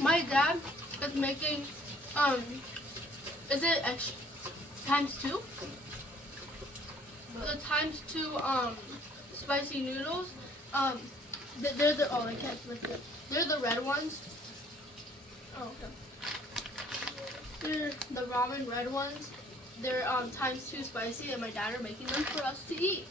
My dad is making is it times two? The times two spicy noodles. They're the I can't lift it. They're the red ones. Oh, okay. They're the ramen red ones. They're times two spicy, and my dad are making them for us to eat.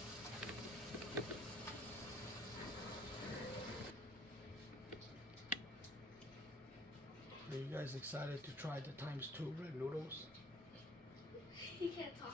Are you guys excited to try the times two red noodles? He can't talk.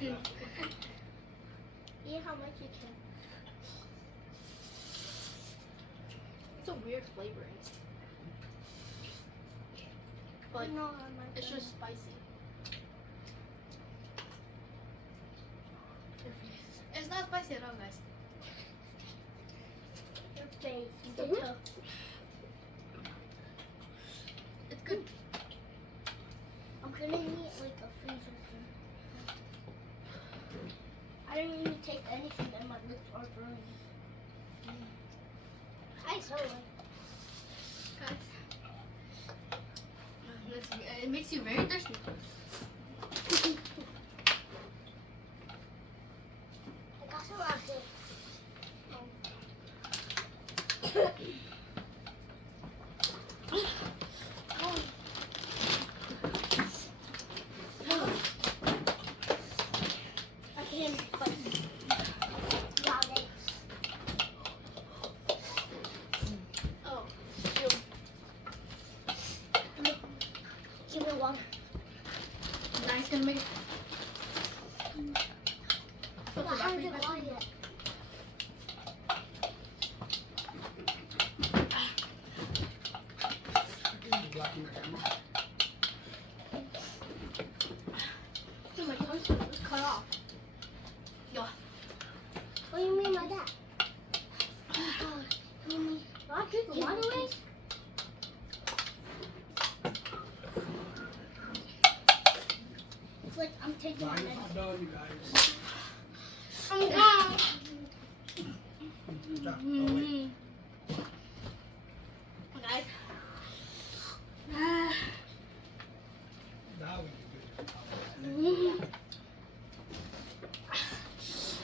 Eat how much you can. It's a weird flavoring. But No, I'm not it's gonna. just spicy. It's not spicy at all, guys. Your face. You Mhm. can tell. It's good. I'm gonna need like a freezer thing. I didn't even take anything and my lips are burning. I so like. Guys. It makes you very thirsty. I got some out there. I can't fight. Got it. Oh. Give me one. Nice gonna make it. But I haven't got it yet. Blocking the camera. Oh, my tongue's just cut off. Yo. What do you mean by that? Oh God. You mean not drink the water away? It's like I'm taking my Mine is medicine. not done, you guys. I'm gone. Stop. Oh, wait. Guys. Now we can do it.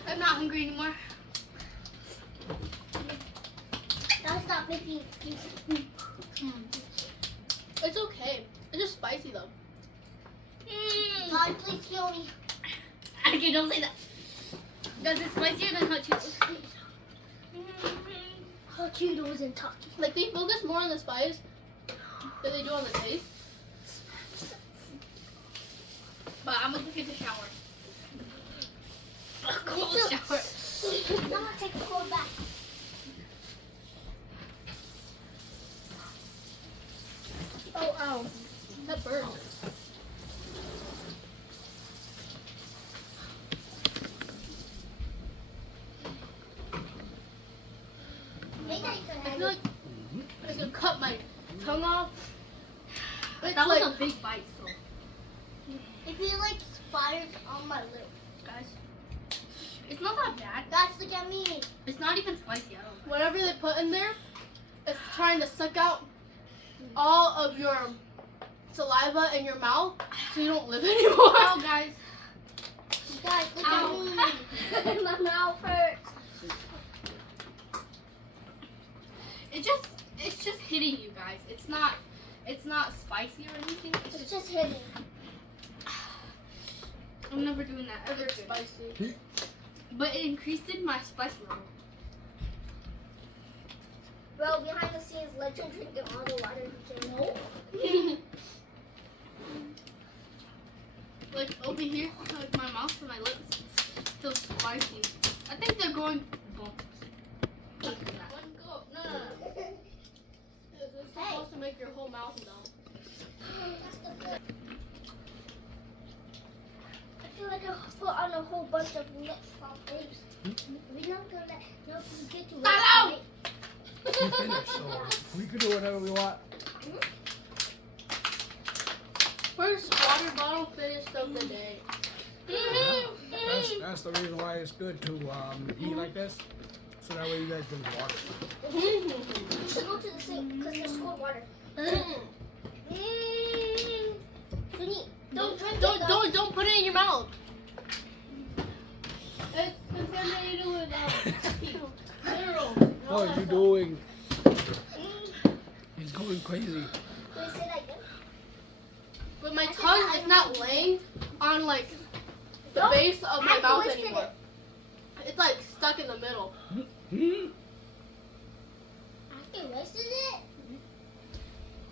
I'm not hungry anymore. Now stop making excuses. It's okay. It's just spicy though. God, please kill me. Okay, don't say that. Guys, it's spicier than hot Cheetos. Hot Cheetos and Takis. Like they focus more on the spice than they do on the taste. But I'm gonna take a shower. A cold shower. I'm gonna take a cold bath. Oh, ow. That burns. Maybe I could I have feel like I could cut my tongue off. It's That was like, a big bite, so. It feels like spiders on my lips. guys, It's not that bad. Guys, look at me. It's not even spicy at all. whatever they put in there, it's trying to suck out all of your saliva in your mouth so you don't live anymore. Oh, guys. Guys, look Ow. at me. My mouth hurts. It's just hitting you guys. It's not spicy or anything. It's just hitting. I'm never doing that ever It's again. spicy. But it increased in my spice level. Bro, behind the scenes, Legend drinking all the water he can. No. Like over here, like my mouth and my lips, still spicy. I think they're going bumps. Look at that. One go. No. It's supposed to make your whole mouth numb. I feel like I put on a whole bunch of lip balm babes. We're not gonna let nobody get to Hello! it. We finished, so we can do whatever we want. First water bottle finished of the day. That's the reason why it's good to eat like this. So that way you guys drink water. So go to the sink because there's cold water. Sunny, don't drink it. though. Don't put it in your mouth. It's contaminated with minerals. What are you doing? He's going crazy. Wait, say that again. But my I said tongue that I is not laying on like the Nope. base of my I mouth twisted anymore. It's like stuck in the middle. I wasted it.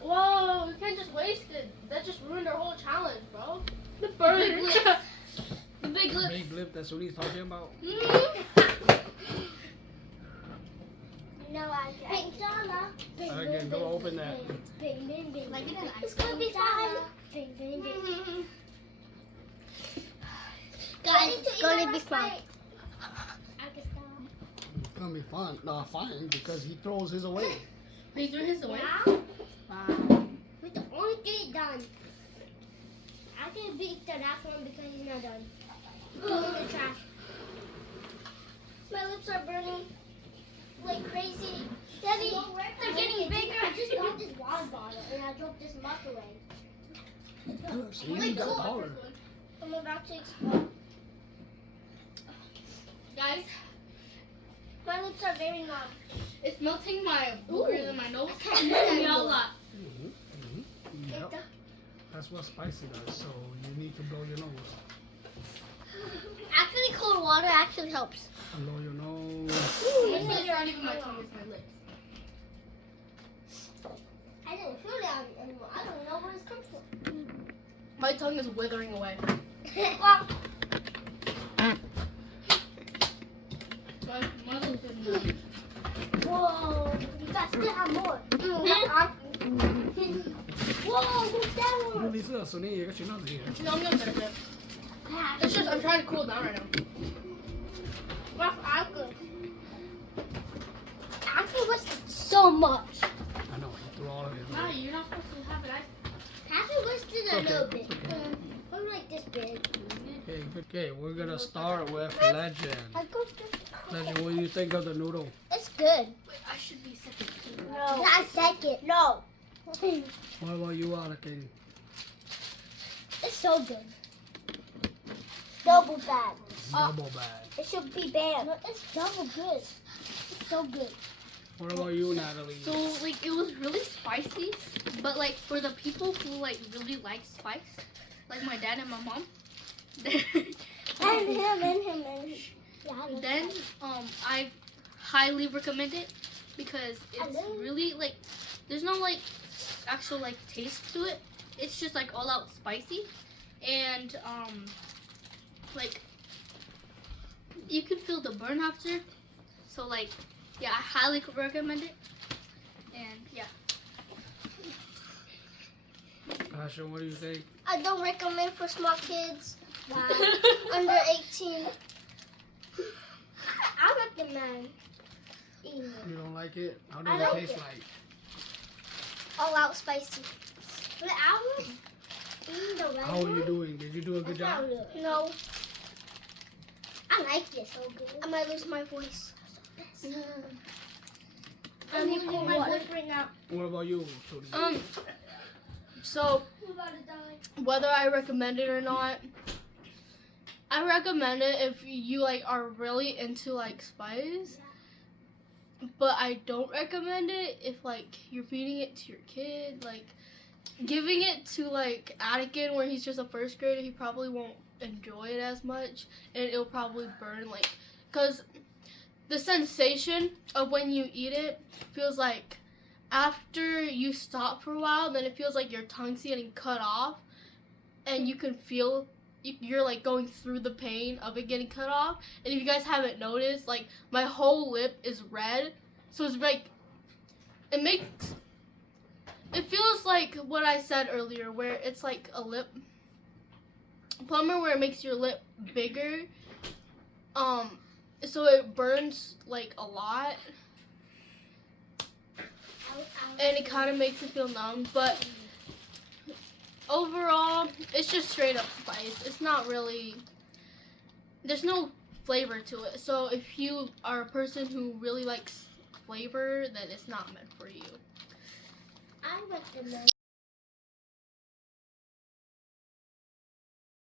Whoa, you can't just waste it. That just ruined our whole challenge, bro. The big big lips. Big lip, that's what he's talking about. No, I can't. Pink dollar. Bing, Okay, bing, go bing, open that. Bing, bing, bing. Like it an It's ice gonna be cream fine. dollar. Bing, bing, bing. Guys, it's gonna be fun. I can stop. It's gonna be fun. No, fine, because he throws his away. He threw his away. Now, Wow. we the only get it done. I can beat the last one because he's not done. Go in the trash. My lips are burning like crazy. Daddy, they're getting bigger. I just dropped this water bottle and I dropped this muck away. See, you got taller. I'm about to explode. Guys, My lips are very numb. it's melting my Ooh. boogers in my nose. I can't It's do making me that all anymore. hot. Yep. That's what spicy does, so you need to blow your nose. Actually, cold water actually helps. Blow your nose. My fingers aren't even my tongue, it's my lips. I don't feel that anymore. I don't know where it comes from. My tongue is withering away. Well, My lips are numb. whoa, you guys still have more. Whoa, what's that one? Lisa, Sunny, you got your nose here. No, I'm gonna finish it. It's just, I'm trying to cool down right now. What's alcohol? Alcohol was so much. I know, he threw all of it Nah, away. you're not supposed to have it ice. Alcohol was just It's a okay, little bit. it's okay. Probably like this big. Okay, we're gonna start with Legend. I got this. Legend, what do you think of the noodle? It's good. Wait, I should be second too. No. Not second. No. What about you, Anakin? It's so good. Double bad. Double bad. It should be bad. No, it's double good. It's so good. What about you, Natalie? So, like, it was really spicy, but, like, for the people who, like, really like spice, like my dad and my mom, And him. Yeah, I love then, that. I highly recommend it because it's Hello? really, like, there's no, like, actual, like, taste to it. It's just, like, all out spicy. And, like, you can feel the burn after. So, like, yeah, I highly recommend it. And, yeah. Passion, what do you think? I don't recommend for small kids. Under 18. I recommend eating it. You don't like it? How I does like it taste it. like? All out spicy. But I was eating the red How are you one. doing? Did you do a good job? No. I like it so good. I might lose my voice. I'm losing my voice right now. What about you, Sudi? So, I'm about to die. whether I recommend it or not, I recommend it if you like are really into like spice. But I don't recommend it if like you're feeding it to your kid, like giving it to like Anakin where he's just a first grader, he probably won't enjoy it as much and it'll probably burn like cuz the sensation of when you eat it feels like after you stop for a while, then it feels like your tongue's getting cut off and you can feel you're like going through the pain of it getting cut off. And if you guys haven't noticed, like my whole lip is red, so it's like it feels like what I said earlier where it's like a lip plumber where it makes your lip bigger, so it burns like a lot and it kind of makes it feel numb, but overall, it's just straight up spice. It's not really, there's no flavor to it. So if you are a person who really likes flavor, then it's not meant for you. I recommend